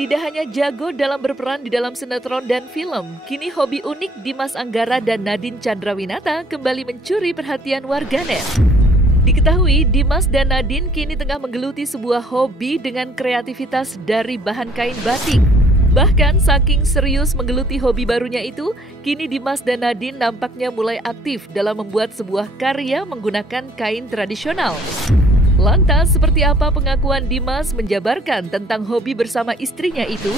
Tidak hanya jago dalam berperan di dalam sinetron dan film, kini hobi unik Dimas Anggara dan Nadine Chandrawinata kembali mencuri perhatian warganet. Diketahui, Dimas dan Nadine kini tengah menggeluti sebuah hobi dengan kreativitas dari bahan kain batik. Bahkan saking serius menggeluti hobi barunya itu, kini Dimas dan Nadine nampaknya mulai aktif dalam membuat sebuah karya menggunakan kain tradisional. Lantas, seperti apa pengakuan Dimas menjabarkan tentang hobi bersama istrinya itu?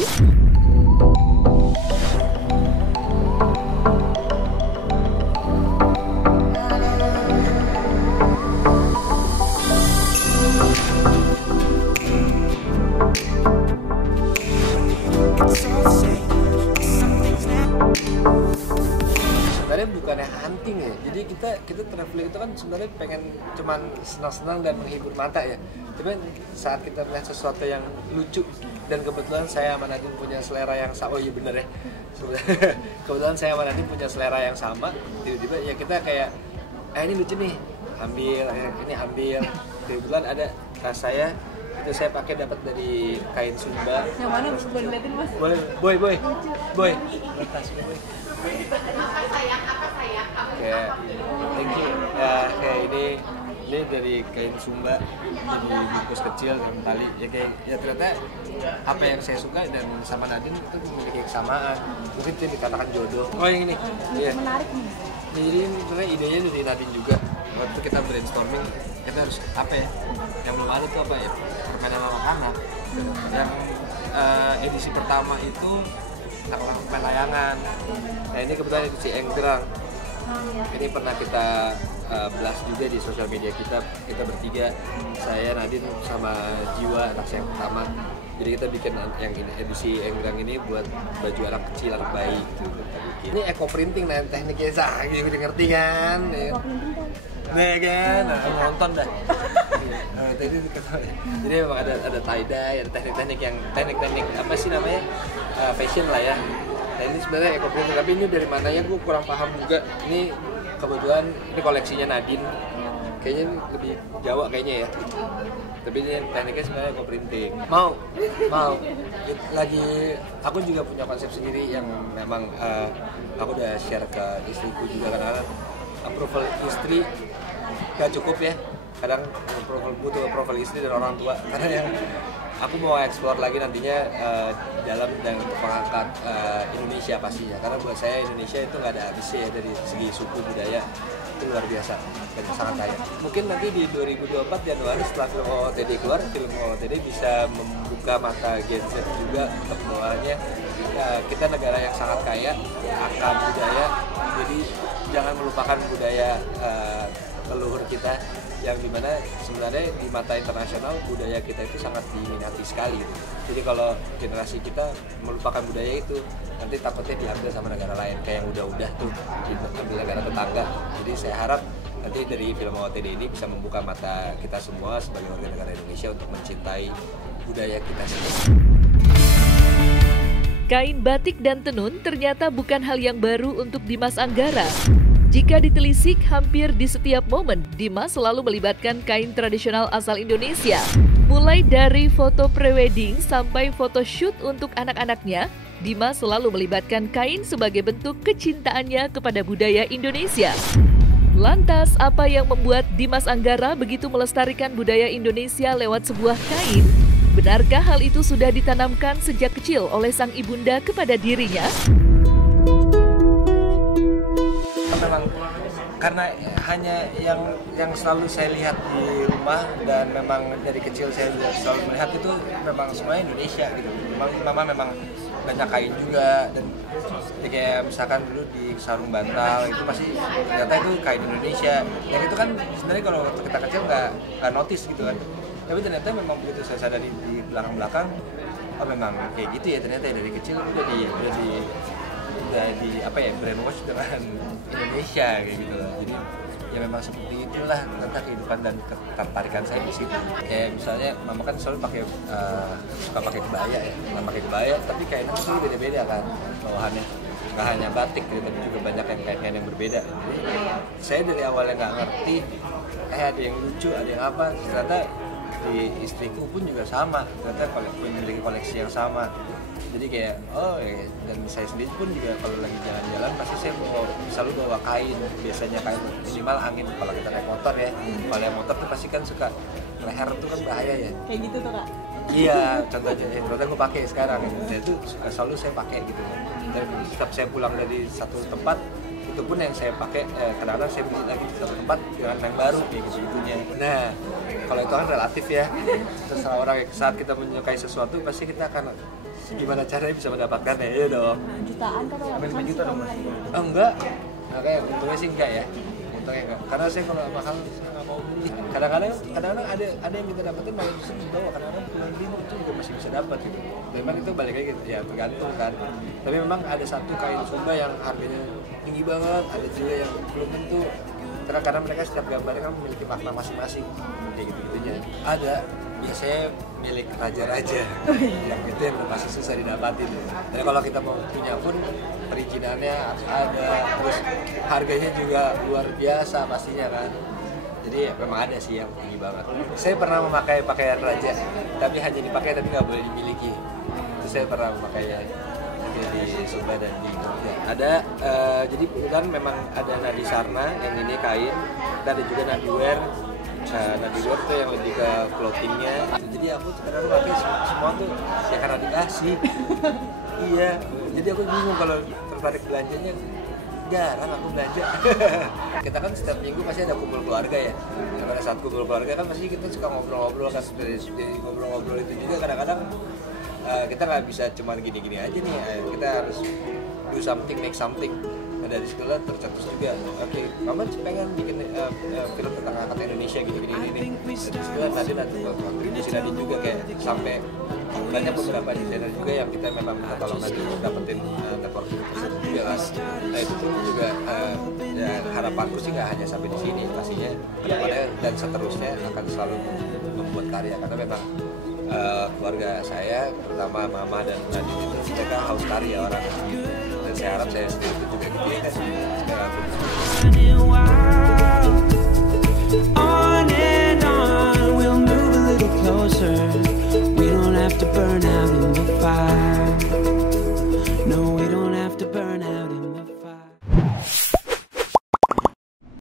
Sebenarnya bukannya hunting ya, jadi kita traveling itu kan sebenarnya pengen cuman senang-senang dan menghibur mata ya. Cuman saat kita melihat sesuatu yang lucu, dan kebetulan saya sama Nadine punya selera yang sama. Oh iya bener ya, kebetulan saya sama Nadine punya selera yang sama. Tiba-tiba ya kita kayak, ini lucu nih, ambil, ini ambil. Kebetulan ada tas saya, itu saya pakai dapat dari kain Sumba. Yang mana boleh liatin Mas? Boleh, boy. Tas boy. Kayak, thank you. Ya, kayak ini dari kain Sumba, jadi bungkus kecil yang tali. Ya kayak, ya ternyata apa yang saya suka dan sama Nadine itu memiliki kesamaan. Mungkin itu dikatakan jodoh. Oh yang ini, iya. Menarik nih. Jadi sebenarnya idenya dari Nadine juga. Waktu kita brainstorming, kita harus apa ya? Yang belum ada tuh apa ya? Permainan anak-anak. Yang edisi pertama itu anak-anak main layangan. Nah ini kebetulan edisi Enggrang. Ini pernah kita blast juga di sosial media kita bertiga, saya, Nadine, sama Jiwa, anak saya yang pertama. Jadi kita bikin yang ini, edisi Enggrang ini buat baju anak kecil, anak bayi gitu. Ini eco printing, nah tekniknya gitu, ngerti kan? Nih kan, nonton dah. Jadi memang ada tie dye, ada teknik-teknik apa sih namanya, fashion lah ya. Nah ini sebenarnya eco printing, tapi ini dari mananya gue kurang paham juga. Ini kebetulan ini koleksinya Nadine, kayaknya lebih Jawa kayaknya ya. Tapi ini tekniknya sebenarnya eco printing. Mau. Lagi aku juga punya konsep sendiri yang memang aku udah share ke istriku juga, kadang-kadang approval istri gak cukup ya. Kadang butuh approval istri dan orang tua, karena yang aku mau explore lagi nantinya dalam dan mengangkat Indonesia pastinya, karena buat saya Indonesia itu nggak ada habisnya ya, dari segi suku budaya itu luar biasa dan sangat kaya. Mungkin nanti di 2024 Januari setelah film OOTD keluar, film OOTD bisa membuka mata Gen Z juga bahwanya kita negara yang sangat kaya akan budaya, jadi jangan melupakan budaya leluhur kita, yang dimana sebenarnya di mata internasional budaya kita itu sangat diminati sekali gitu. Jadi kalau generasi kita melupakan budaya itu, nanti takutnya diambil sama negara lain kayak yang udah tuh diambil negara tetangga. Jadi saya harap nanti dari film OOTD ini bisa membuka mata kita semua sebagai warga negara Indonesia untuk mencintai budaya kita sendiri. Kain batik dan tenun ternyata bukan hal yang baru untuk Dimas Anggara. Jika ditelisik, hampir di setiap momen, Dimas selalu melibatkan kain tradisional asal Indonesia. Mulai dari foto prewedding sampai foto shoot untuk anak-anaknya, Dimas selalu melibatkan kain sebagai bentuk kecintaannya kepada budaya Indonesia. Lantas, apa yang membuat Dimas Anggara begitu melestarikan budaya Indonesia lewat sebuah kain? Benarkah hal itu sudah ditanamkan sejak kecil oleh sang ibunda kepada dirinya? Memang karena hanya yang selalu saya lihat di rumah, dan memang dari kecil saya selalu melihat itu memang semuanya Indonesia gitu. Mama memang banyak kain juga, dan kayak misalkan dulu di sarung bantal itu pasti ternyata itu kain Indonesia. Yang itu kan sebenarnya kalau kita kecil nggak notice gitu kan. Tapi ternyata memang begitu saya sadari di belakang-belakang, oh memang kayak gitu ya, ternyata dari kecil udah di apa ya, brainwash dengan Indonesia kayak gitu loh. Jadi ya memang seperti itulah ternyata kehidupan dan ketertarikan saya di situ. Kayak misalnya mama kan selalu suka pakai kebaya ya, pakai kebaya, tapi kayaknya selalu beda-beda kan bawahannya. nggak hanya batik gitu, tapi juga banyak yang kain-kain yang berbeda. Jadi saya dari awalnya nggak ngerti, ada yang lucu, ada yang apa, ternyata di istriku pun juga sama, ternyata memiliki koleksi yang sama. Jadi kayak dan saya sendiri pun juga kalau lagi jalan-jalan pasti saya selalu bawa kain, biasanya kain minimal angin kalau kita naik motor ya. Kalau yang motor tuh pasti kan suka leher tuh kan bahaya ya. Kayak gitu tuh Kak? Iya, contohnya gue pakai sekarang ya. Itu selalu saya pakai gitu. Dan setiap saya pulang dari satu tempat, itu pun yang saya pakai kadang-kadang saya beli lagi di satu tempat dengan yang baru kayak gitu-gitunya. Nah, kalau itu kan relatif ya. Terserah orang ya, saat kita menyukai sesuatu pasti kita akan gimana caranya bisa mendapatkannya, ya dong. Jutaan kan? Hampir 5 juta dong mas? Enggak, kayak untungnya sih enggak ya. Untungnya enggak, karena saya kalau mahal saya nggak mau beli. Kadang-kadang ada yang kita dapetin malah justru di bawah. Kadang-kadang puluhan ribu itu juga masih bisa dapat gitu. Memang itu balik lagi gitu, ya tergantung kan. Tapi memang ada satu kain Sumba yang harganya tinggi banget, ada juga yang belum tentu. Karena mereka setiap gambarnya kan memiliki makna masing-masing, kayak gitu-gitunya. Ada biasanya milik raja-raja yang itu yang masih susah didapatin. Dan kalau kita mau punya pun perizinannya harus ada, terus harganya juga luar biasa pastinya kan. Jadi ya, memang ada sih yang tinggi banget. Saya pernah memakai pakaian raja, tapi hanya dipakai tapi nggak boleh dimiliki. Itu saya pernah memakainya di Sumba dan di Jogja. Ada jadi kan memang ada nadi sarna yang ini kain, dan ada juga nadi wear. Nadi wear tuh yang lebih ke clothingnya. Jadi aku sekarang pakai semua tuh ya karena dikasih. Iya. Jadi aku bingung kalau tertarik belanjanya. Jarang aku belanja. Kita kan setiap minggu pasti ada kumpul keluarga ya. Pada saat kumpul keluarga kan pasti kita suka ngobrol-ngobrol kan. Dari ngobrol-ngobrol itu juga kadang-kadang kita nggak bisa cuma gini-gini aja nih. Kita harus do something, make something. Nah, dari sekolah tercetus juga. Oke, kamu pengen bikin film tentang angkat Indonesia gini-gini ini. Dari sekolah tadi kontribusi tadi juga kayak sampai banyak beberapa desainer juga yang kita memang minta tolong nanti dapetin network tersebut juga kan. Nah itu pun juga ya harapanku sih nggak hanya sampai di sini, pastinya kedepannya dan seterusnya akan selalu membuat karya karena memang keluarga saya terutama mama dan Nadine itu mereka haus karya orang, dan saya harap saya sendiri itu juga gitu ya kan.